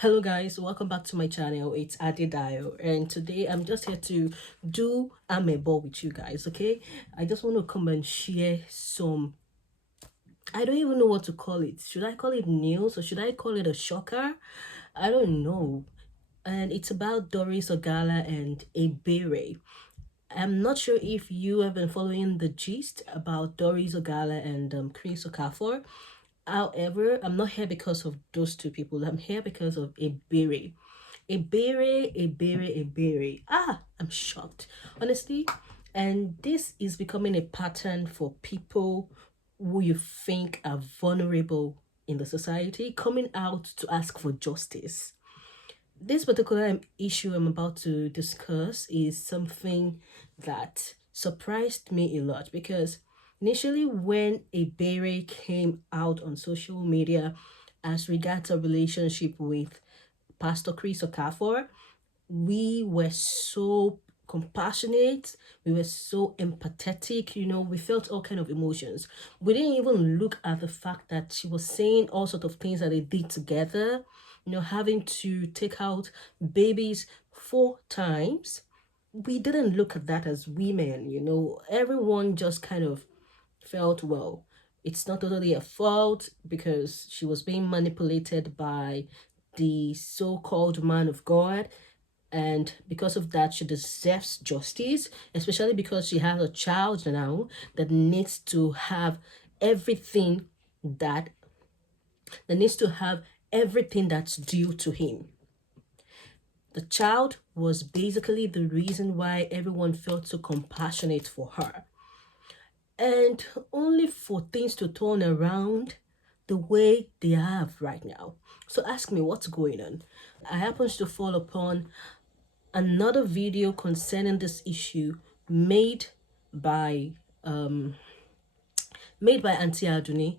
Hello guys, welcome back to my channel. It's Adedayo, and today I'm just here to do amebo with you guys. Okay, I just want to come and share some, I don't even know what to call it. Should I call it news or should I call it a shocker? I don't know. And it's about Doris Ogala and Ebere. I'm not sure if you have been following the gist about Doris Ogala and Chris Okafor. However, I'm not here because of those two people. I'm here because of Ebere. Ebere. I'm shocked, honestly. And this is becoming a pattern for people who you think are vulnerable in the society coming out to ask for justice. This particular issue I'm about to discuss is something that surprised me a lot because initially when Ebere came out on social media as regards a relationship with Pastor Chris Okafor, we were so compassionate, we were so empathetic, we felt all kind of emotions. We didn't even look at the fact that she was saying all sort of things that they did together, having to take out babies 4 times. We didn't look at that as women, everyone just kind of felt, well, it's not totally a fault because she was being manipulated by the so-called man of God, and because of that she deserves justice, especially because she has a child now that needs to have everything that needs to have everything that's due to him. The child was basically the reason why everyone felt so compassionate for her, and only for things to turn around the way they have right now. So ask me what's going on. I happen to fall upon another video concerning this issue made by Auntie Aduni.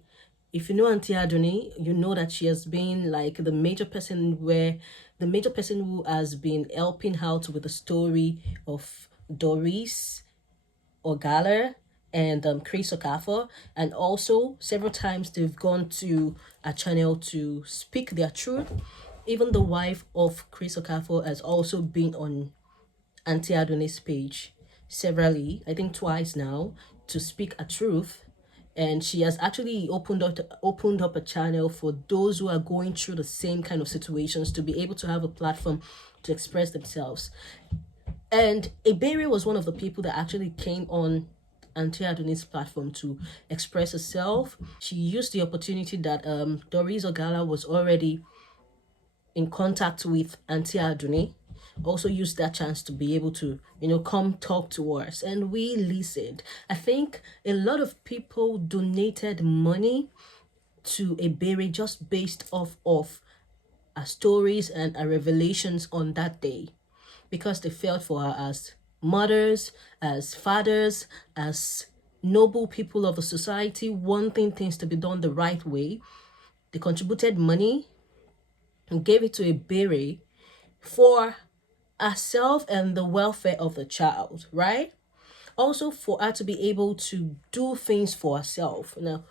If you know Auntie Aduni, you know that she has been like the major person who has been helping out with the story of Doris Ogala and Chris Okafor, and also several times they've gone to a channel to speak their truth. Even the wife of Chris Okafor has also been on Auntie Adoni's page severally, I think twice now, to speak a truth. And she has actually opened up a channel for those who are going through the same kind of situations to be able to have a platform to express themselves. And Ebere was one of the people that actually came on Auntie Adoni's platform to express herself. She used the opportunity that Doris Ogala was already in contact with Auntie Adoni, also used that chance to be able to, come talk to us. And we listened. I think a lot of people donated money to Ebere just based off of our stories and our revelations on that day, because they felt for her as mothers, as fathers, as noble people of the society wanting things to be done the right way. They contributed money and gave it to Ebere for herself and the welfare of the child, right? Also for her to be able to do things for herself. Now,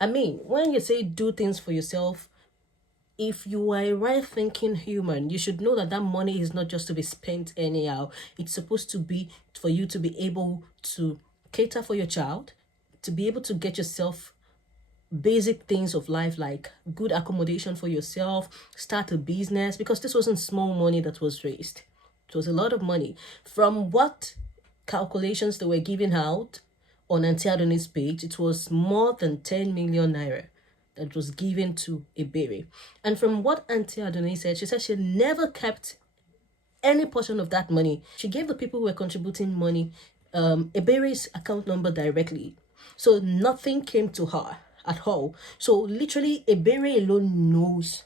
I mean, when you say do things for yourself, if you are a right thinking human, you should know that that money is not just to be spent anyhow. It's supposed to be for you to be able to cater for your child, to be able to get yourself basic things of life like good accommodation for yourself, start a business, because this wasn't small money that was raised. It was a lot of money. From what calculations they were giving out on Auntie Adoni's page, it was more than 10 million naira that was given to Ebere. And from what Auntie Adoni said, she said she never kept any portion of that money. She gave the people who were contributing money Ebere's account number directly. So nothing came to her at all. So literally Ebere alone knows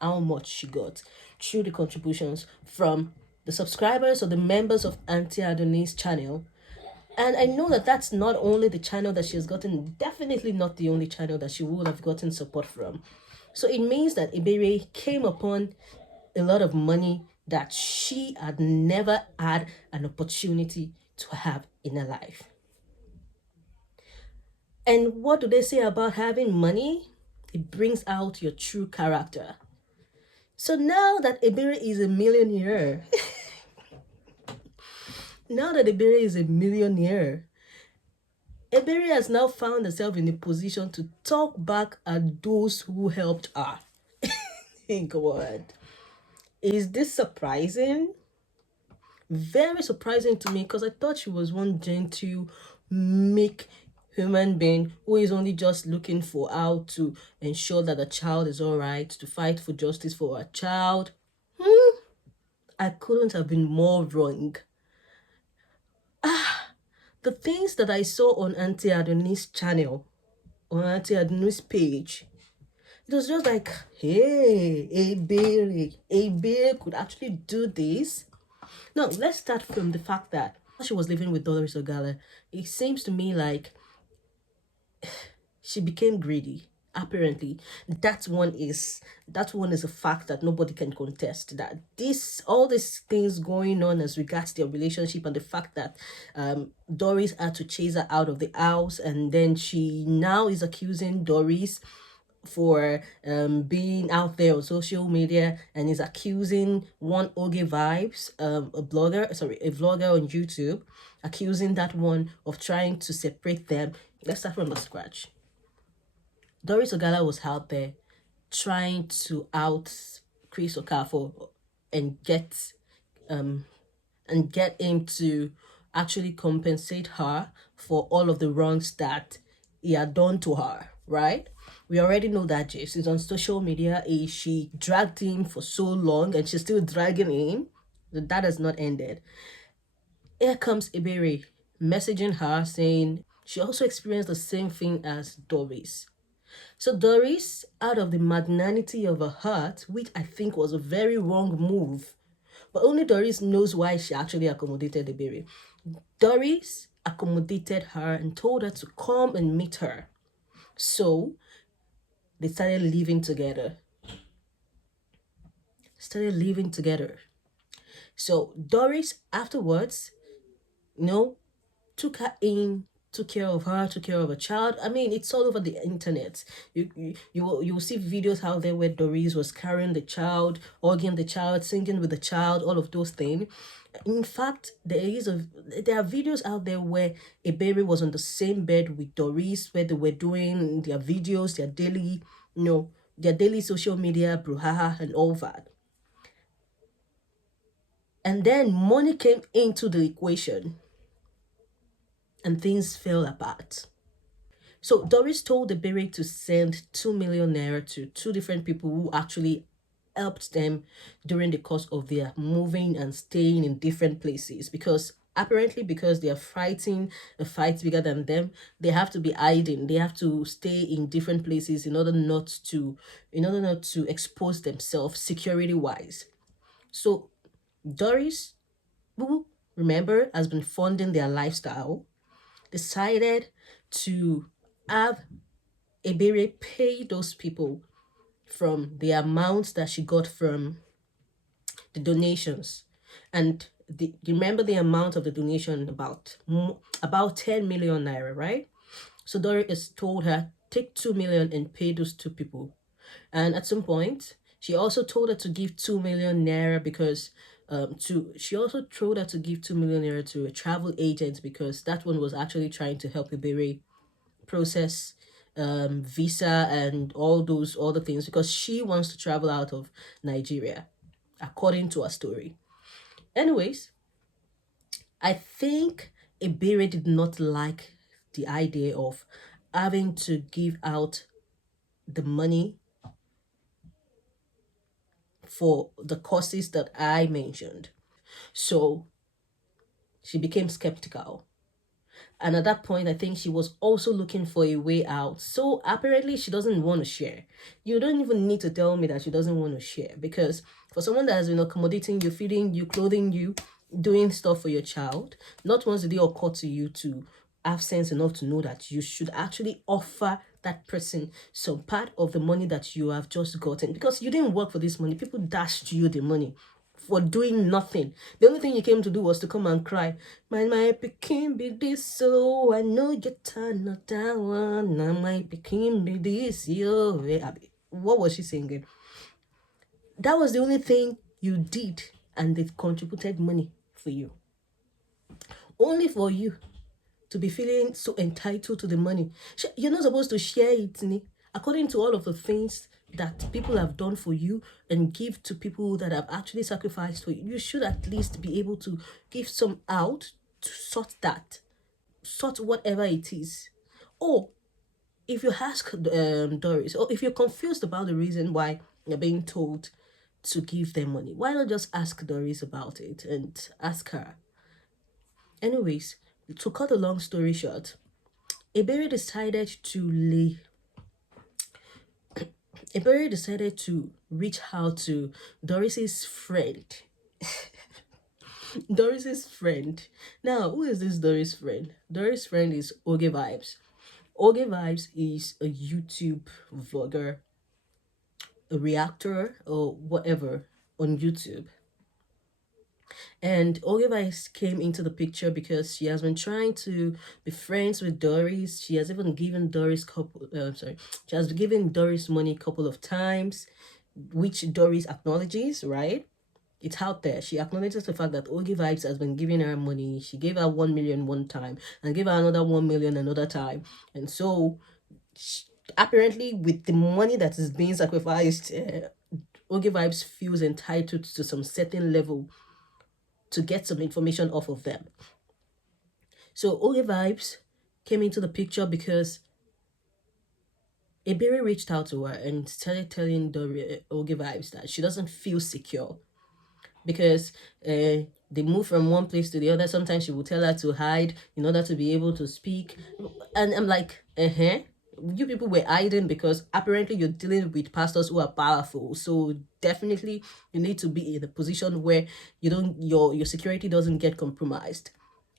how much she got through the contributions from the subscribers or the members of Auntie Adoni's channel. And I know that that's not only the channel that she has gotten, definitely not the only channel that she would have gotten support from. So it means that Ebere came upon a lot of money that she had never had an opportunity to have in her life. And what do they say about having money? It brings out your true character. So now that Ebere is a millionaire, Ebere has now found herself in a position to talk back at those who helped her. God. Is this surprising? Very surprising to me, because I thought she was one gentle, meek human being who is only just looking for how to ensure that the child is all right, to fight for justice for her child. I couldn't have been more wrong. The things that I saw on Auntie Adonis' channel, on Auntie Adonis' page, it was just like, hey, Ebere could actually do this. Now, let's start from the fact that she was living with Doris Ogala. It seems to me like she became greedy. Apparently, that one is a fact that nobody can contest. That all these things going on as regards their relationship, and the fact that Doris had to chase her out of the house, and then she now is accusing Doris for being out there on social media, and is accusing one ogevibes, a vlogger on YouTube, accusing that one of trying to separate them. Let's start from the scratch. Doris Ogala was out there trying to out Chris Okafor and get him to actually compensate her for all of the wrongs that he had done to her, right? We already know that gist. She's on social media. She dragged him for so long, and she's still dragging him. That has not ended. Here comes Ebere messaging her saying she also experienced the same thing as Doris. So Doris, out of the magnanimity of her heart, which I think was a very wrong move, but only Doris knows why she actually accommodated Ebere. Doris accommodated her and told her to come and meet her. So they started living together. So Doris afterwards, took her in, took care of her, took care of a child. I mean, it's all over the internet. You will see videos out there where Doris was carrying the child, hugging the child, singing with the child, all of those things. In fact, there are videos out there where Ebere was on the same bed with Doris, where they were doing their videos, their daily social media brouhaha and all that. And then money came into the equation, and things fell apart. So Doris told Ebere to send 2 million naira to two different people who actually helped them during the course of their moving and staying in different places, because they are fighting a fight bigger than them, they have to be hiding. They have to stay in different places in order not to expose themselves security wise. So Doris, who remember has been funding their lifestyle, decided to have Ebere pay those people from the amount that she got from the donations. And remember the amount of the donation, about 10 million naira, right? So Doris told her, take 2 million and pay those two people. And at some point, she also told her to give 2 million naira because she also told her to give 2 million naira to a travel agent, because that one was actually trying to help Ebere process visa and all those other things, because she wants to travel out of Nigeria, according to her story. Anyways, I think Ebere did not like the idea of having to give out the money for the courses that I mentioned. So she became skeptical. And at that point, I think she was also looking for a way out. So apparently she doesn't want to share. You don't even need to tell me that she doesn't want to share, because for someone that has been accommodating you, feeding you, clothing you, doing stuff for your child, not once did it occur to you to have sense enough to know that you should actually offer that person some part of the money that you have just gotten, because you didn't work for this money. People dashed you the money for doing nothing. The only thing you came to do was to come and cry. My pikin be this, so I know you turn not that one. Now my pikin be this, yo. What was she singing? That was the only thing you did, and they contributed money for you. Only for you to be feeling so entitled to the money. You're not supposed to share it, according to all of the things that people have done for you and give to people that have actually sacrificed for you. You should at least be able to give some out to sort whatever it is. Or if you ask Doris, or if you're confused about the reason why you're being told to give them money, why not just ask Doris about it and ask her? Anyways, to cut a long story short, Ebere decided to reach out to Doris's friend. Doris's friend. Now, who is this Doris friend? Doris' friend is Ogevibes. Ogevibes is a YouTube vlogger, a reactor, or whatever on YouTube. And Ogevibes came into the picture because she has been trying to be friends with Doris. She has even given she has given Doris money a couple of times, which Doris acknowledges, right? It's out there. She acknowledges the fact that Ogevibes has been giving her money. She gave her 1 million one time and gave her another 1 million another time. And so, apparently, with the money that is being sacrificed, Ogevibes feels entitled to some certain level to get some information off of them. So Ogevibes came into the picture because Ebere reached out to her and started telling Ogevibes that she doesn't feel secure because they move from one place to the other. Sometimes she will tell her to hide in order to be able to speak. And I'm like, you people were hiding because apparently you're dealing with pastors who are powerful. So definitely you need to be in a position where your security doesn't get compromised.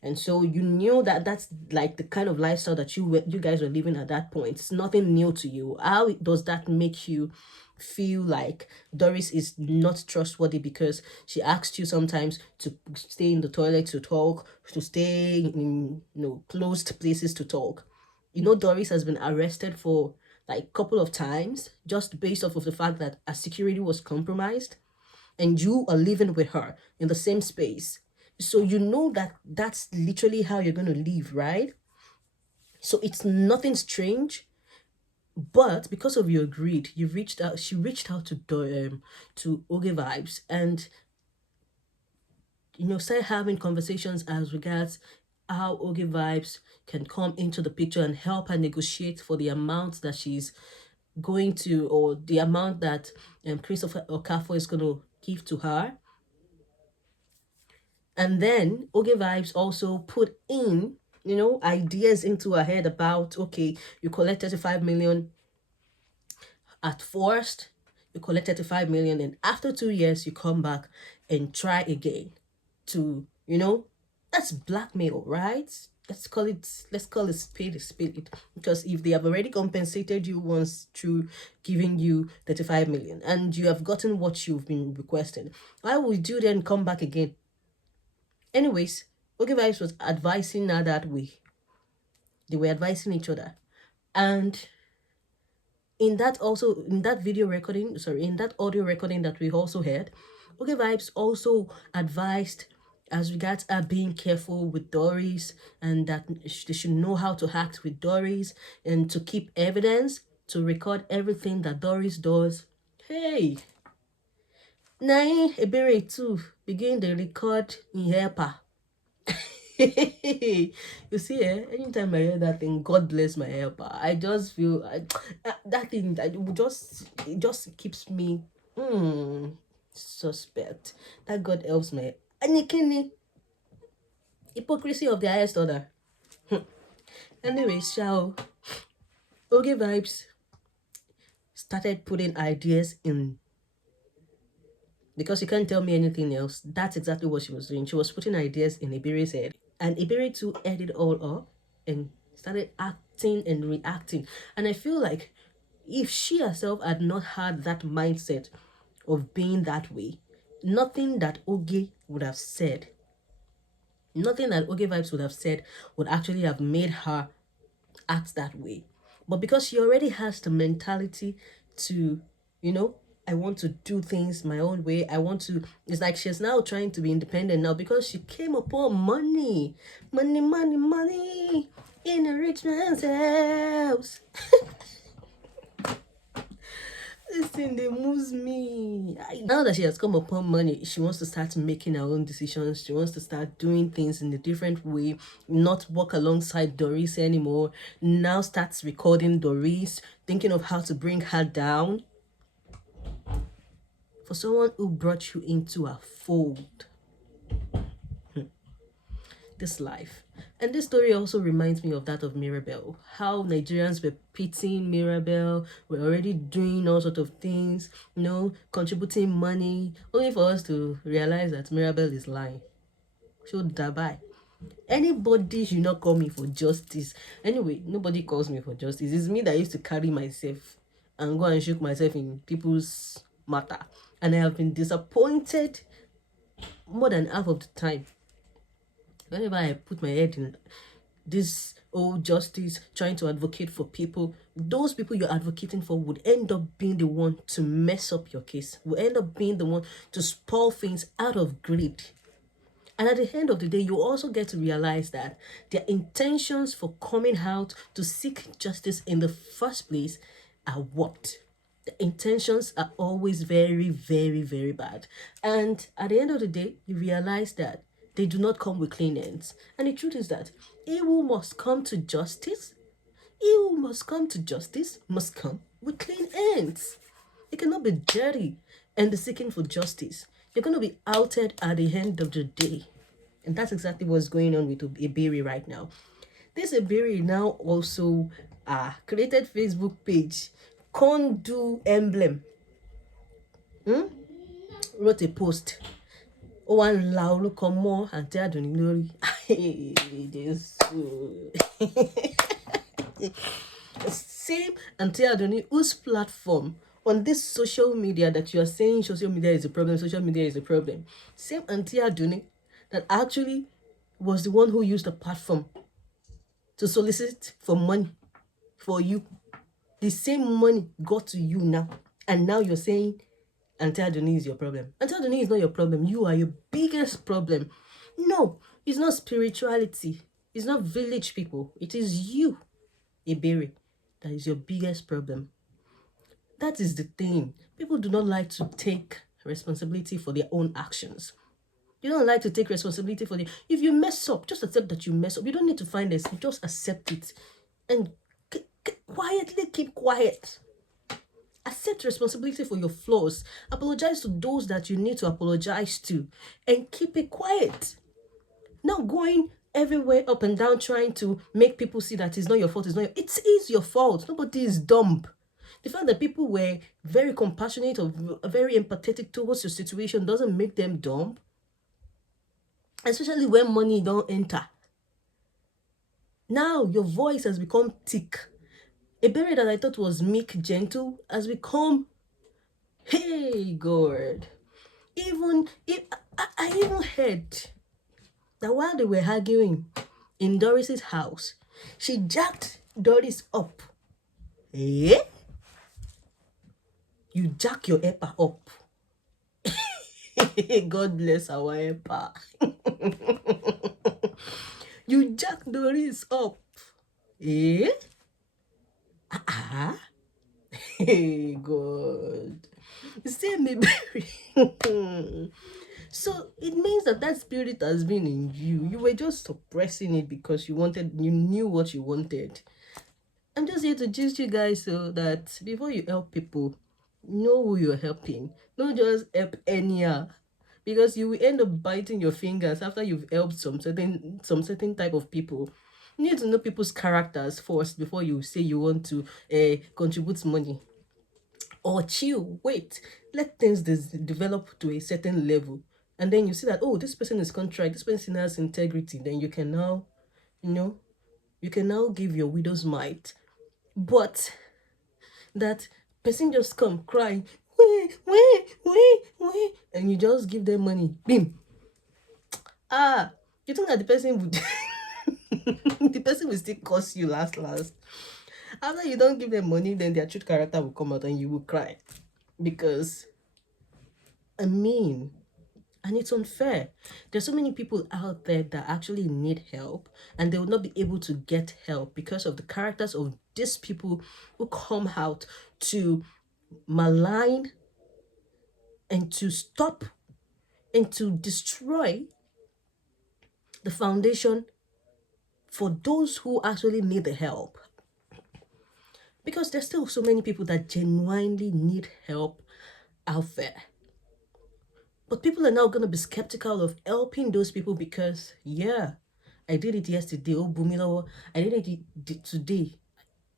And so you knew that that's like the kind of lifestyle that you guys were living at that point. It's nothing new to you. How does that make you feel like Doris is not trustworthy because she asked you sometimes to stay in the toilet to talk, to stay in closed places to talk? Doris has been arrested for like a couple of times just based off of the fact that her security was compromised, and you are living with her in the same space. So you know that that's literally how you're going to live, right? So it's nothing strange. But because of your greed, she reached out to Ogevibes and started having conversations as regards how Ogevibes can come into the picture and help her negotiate for the amount that she's going to, or the amount that Chris Okafor is going to give to her. And then Ogevibes also put in ideas into her head about, okay, you collect 35 million at first, you collect 35 million, and after 2 years you come back and try again to that's blackmail, right? Let's call it spade a spade, because if they have already compensated you once through giving you 35 million and you have gotten what you've been requesting, why would you then come back again? Anyways, Ogevibes was advising her that way. They were advising each other. And in that audio recording that we also heard, Ogevibes also advised as regards her being careful with Doris, and that they should know how to act with Doris and to keep evidence, to record everything that Doris does. Hey, now Ebere too begin the record in helper. You see, anytime I hear that thing, God bless my helper, I just feel that thing that it just keeps me suspect that God helps me. And hypocrisy of the highest order. Anyway, so Ogevibes started putting ideas in, because you can't tell me anything else. That's exactly what she was doing. She was putting ideas in Ebere's head. And Ebere too added all up and started acting and reacting. And I feel like if she herself had not had that mindset of being that way, nothing that Ogevibes would have said would actually have made her act that way. But because she already has the mentality to, I want to do things my own way. I want to, it's like she's now trying to be independent now because she came upon money. Money, money, money in a rich man's house. This thing, they moves me. Now that she has come upon money, she wants to start making her own decisions. She wants to start doing things in a different way, not walk alongside Doris anymore. Now starts recording Doris, thinking of how to bring her down. For someone who brought you into a fold, this life. And this story also reminds me of that of Mirabel, how Nigerians were pitying Mirabel, were already doing all sorts of things, contributing money, only for us to realize that Mirabel is lying. She'll die. Anybody should not call me for justice. Anyway, nobody calls me for justice. It's me that used to carry myself and go and shook myself in people's matter. And I have been disappointed more than half of the time. Whenever I put my head in this old justice, trying to advocate for people, those people you're advocating for would end up being the one to mess up your case, would end up being the one to spoil things out of greed. And at the end of the day, you also get to realize that their intentions for coming out to seek justice in the first place are what? The intentions are always very, very, very bad. And at the end of the day, you realize that they do not come with clean ends. And the truth is that he who must come to justice, must come with clean ends. It cannot be dirty and be seeking for justice. You're going to be outed at the end of the day. And that's exactly what's going on with Ebere right now. This Ebere now also created Facebook page, Condu Emblem. Wrote a post. One loud look on more and tell glory. Same Auntie Adoni, whose platform on this social media that you are saying social media is a problem, social media is a problem. Same Auntie Adoni that actually was the one who used the platform to solicit for money for you. The same money got to you now. And now you're saying Auntie Adoni is your problem. Auntie Adoni is not your problem. You are your biggest problem. No, it's not spirituality. It's not village people. It is you, Ebere, that is your biggest problem. That is the thing. People do not like to take responsibility for their own actions. You don't like to take responsibility for if you mess up, just accept that you mess up. You don't need to find this. Just accept it. And quietly keep quiet. Accept responsibility for your flaws. Apologize to those that you need to apologize to. And keep it quiet. Now going everywhere up and down trying to make people see that it's not your fault. It is your fault. Nobody is dumb. The fact that people were very compassionate or very empathetic towards your situation doesn't make them dumb. Especially when money don't enter. Now your voice has become thick. Ebere that I thought was meek, gentle, has become, hey God. I even heard that while they were arguing in Doris's house, she jacked Doris up. Eh? You jack your Epa up. God bless our Epa. You jack Doris up. Eh? Hey God. Say me berry. So it means that spirit has been in you. You were just suppressing it because you knew what you wanted. I'm just here to teach you guys so that before you help people, know who you're helping. Don't just help anyhow, because you will end up biting your fingers after you've helped some certain type of people. You need to know people's characters first before you say you want to contribute money. Or chill, wait, let things develop to a certain level. And then you see that, oh, this person is contrite, this person has integrity. Then you can now, you can now give your widow's mite. But that person just come crying, wait, and you just give them money. Bim. You think that the person would the person will still curse you last. After you don't give them money, then their true character will come out and you will cry. Because, I mean, and it's unfair. There's so many people out there that actually need help, and they will not be able to get help because of the characters of these people who come out to malign and to stop and to destroy the foundation for those who actually need the help. Because there's still so many people that genuinely need help out there. But people are now going to be skeptical of helping those people because, yeah, I did it yesterday. Oh, Bumilo, I did it today.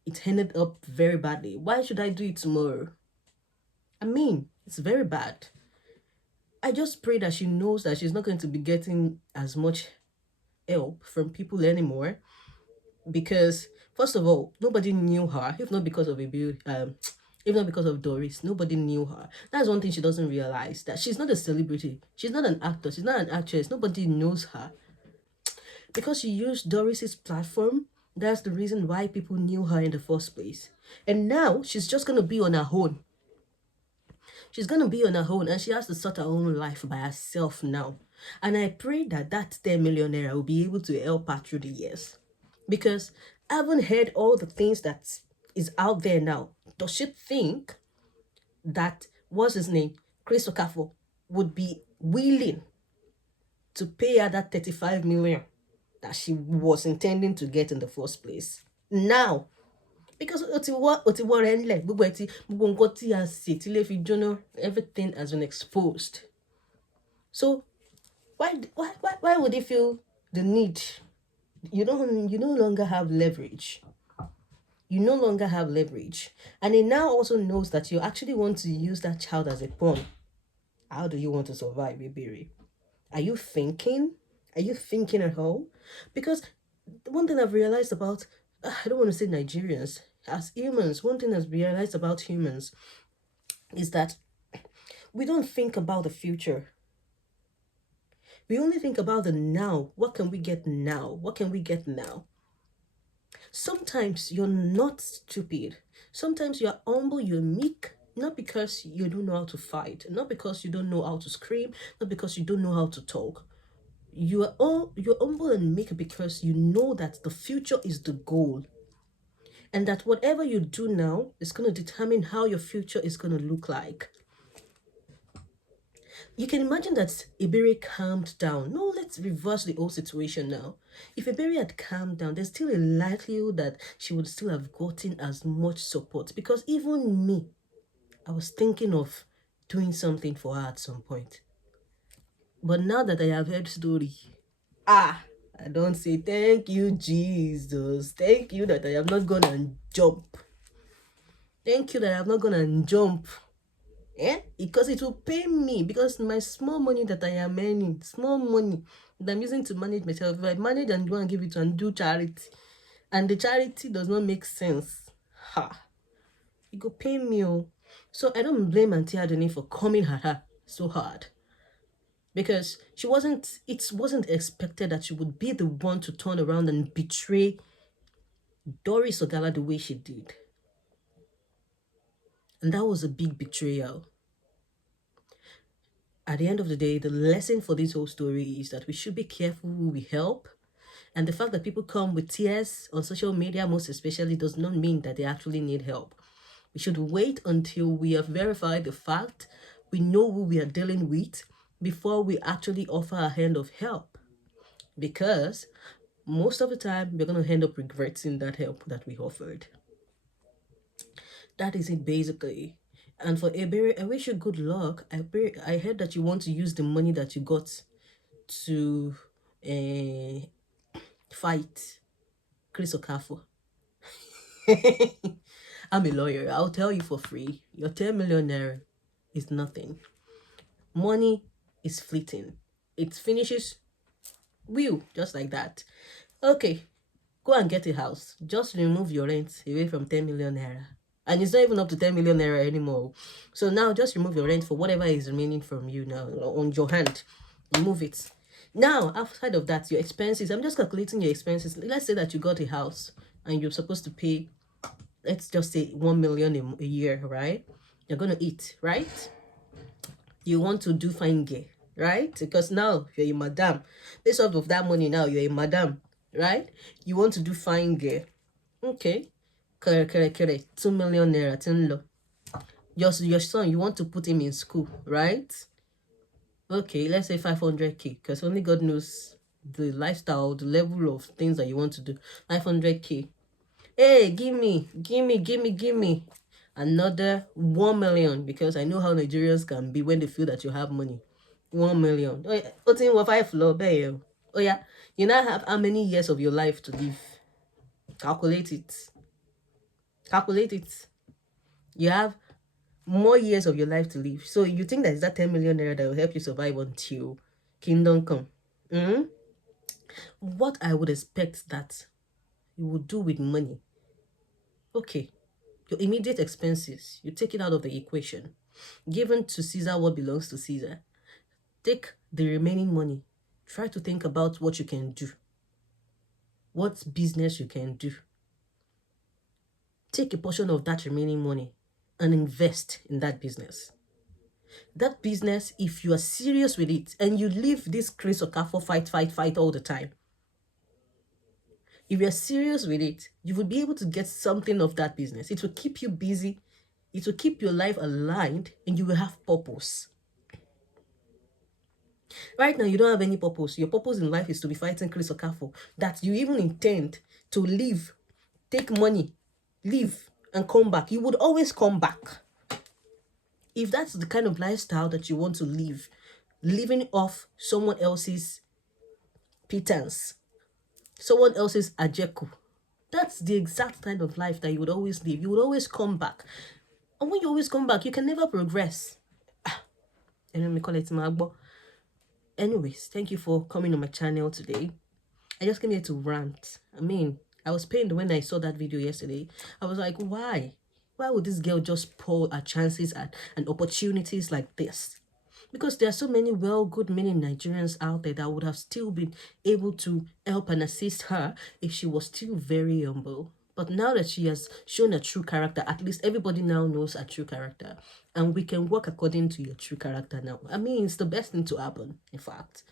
It ended up very badly. Why should I do it tomorrow? I mean, it's very bad. I just pray that she knows that she's not going to be getting as much help from people anymore. Because, first of all, nobody knew her, if not because of if not because of Doris, nobody knew her. That's one thing she doesn't realize, that she's not a celebrity. She's not an actor. She's not an actress. Nobody knows her. Because she used Doris's platform, that's the reason why people knew her in the first place. And now she's just going to be on her own. She's going to be on her own, and she has to sort her own life by herself now. And I pray that that 10 millionaire will be able to help her through the years. Because I haven't heard all the things that is out there now. Does she think that, what's his name, Chris Okafor, would be willing to pay her that 35 million that she was intending to get in the first place? Now, because everything has been exposed. So why would he feel the need? You no longer have leverage. You no longer have leverage. And he now also knows that you actually want to use that child as a pawn. How do you want to survive, Ebere? Are you thinking? Are you thinking at all? Because the one thing I've realized about, I don't want to say Nigerians, as humans, one thing I've realized about humans is that we don't think about the future. We only think about the now. What can we get now? What can we get now? Sometimes you're not stupid. Sometimes you're humble, you're meek, not because you don't know how to fight, not because you don't know how to scream, not because you don't know how to talk. You're humble and meek because you know that the future is the goal. And that whatever you do now is going to determine how your future is going to look like. You can imagine that Ebere calmed down. No, let's reverse the whole situation now. If Ebere had calmed down, there's still a likelihood that she would still have gotten as much support. Because even me, I was thinking of doing something for her at some point. But now that I have heard story, I don't say thank you, Jesus. Thank you that I have not gone and jump. Thank you that I have not gone and jump. Because it will pay me, because my small money that I am earning, small money that I'm using to manage myself, if I manage and go and give it to and do charity, and the charity does not make sense, it will pay me. So I don't blame Auntie Adoni for coming at her so hard, because it wasn't expected that she would be the one to turn around and betray Doris Ogala the way she did. And that was a big betrayal. At the end of the day, the lesson for this whole story is that we should be careful who we help. And the fact that people come with tears on social media, most especially, does not mean that they actually need help. We should wait until we have verified the fact, we know who we are dealing with, before we actually offer a hand of help. Because most of the time, we're going to end up regretting that help that we offered. That is it, basically. And for Ebere, I wish you good luck. I heard that you want to use the money that you got to fight Chris Okafor. I'm a lawyer. I'll tell you for free. Your 10 million naira is nothing. Money is fleeting. It finishes, just like that. Okay, go and get a house. Just remove your rent away from 10 million naira. And it's not even up to 10 million naira anymore. So now just remove your rent for whatever is remaining from you now on your hand. Remove it. Now, outside of that, your expenses. I'm just calculating your expenses. Let's say that you got a house and you're supposed to pay, let's just say 1 million a year, right? You're going to eat, right? You want to do fine gear, right? Because now you're a madam. Based off of that money now, you're a madam, right? You want to do fine gear. Okay. Correct. 2 million naira, 10 low. Your son, you want to put him in school, right? Okay, let's say 500k, because only God knows the lifestyle, the level of things that you want to do. 500k. Hey, give me another 1 million, because I know how Nigerians can be when they feel that you have money. 1 million. Oh, yeah. Put in what 5 floor. Oh, yeah. You now have how many years of your life to live? Calculate it. Calculate it. You have more years of your life to live. So you think that is that 10 million naira that will help you survive until kingdom come? What I would expect that you would do with money. Okay, your immediate expenses, you take it out of the equation. Given to Caesar what belongs to Caesar. Take the remaining money. Try to think about what you can do. What business you can do. Take a portion of that remaining money and invest in that business. That business, if you are serious with it and you leave this Chris Okafor fight all the time, if you're serious with it, you will be able to get something of that business. It will keep you busy. It will keep your life aligned and you will have purpose. Right now, you don't have any purpose. Your purpose in life is to be fighting Chris Okafor. That you even intend to leave, take money, leave, and come back. You would always come back. If that's the kind of lifestyle that you want to live, living off someone else's pittance, someone else's ajeku, that's the exact kind of life that you would always live. You would always come back. And when you always come back, you can never progress. And let me call it Magbo. Anyways, thank you for coming on my channel today. I just came here to rant. I mean, I was pained when I saw that video yesterday. I was like, why? Why would this girl just spoil her chances and opportunities like this? Because there are so many good-meaning Nigerians out there that would have still been able to help and assist her if she was still very humble. But now that she has shown a true character, at least everybody now knows her true character. And we can work according to your true character now. I mean, it's the best thing to happen, in fact.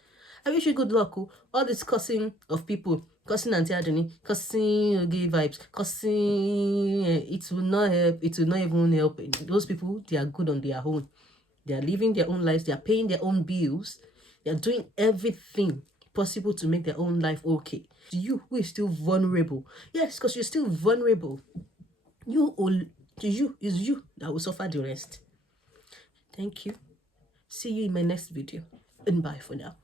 I wish you good luck. All this cussing of people, cussing Auntie Adoni, cussing ogevibes, cussing, it will not help. It will not even help. Those people, they are good on their own. They are living their own lives. They are paying their own bills. They are doing everything possible to make their own life okay. You who is still vulnerable. Yes, because you're still vulnerable. Is you that will suffer the rest. Thank you. See you in my next video. And bye for now.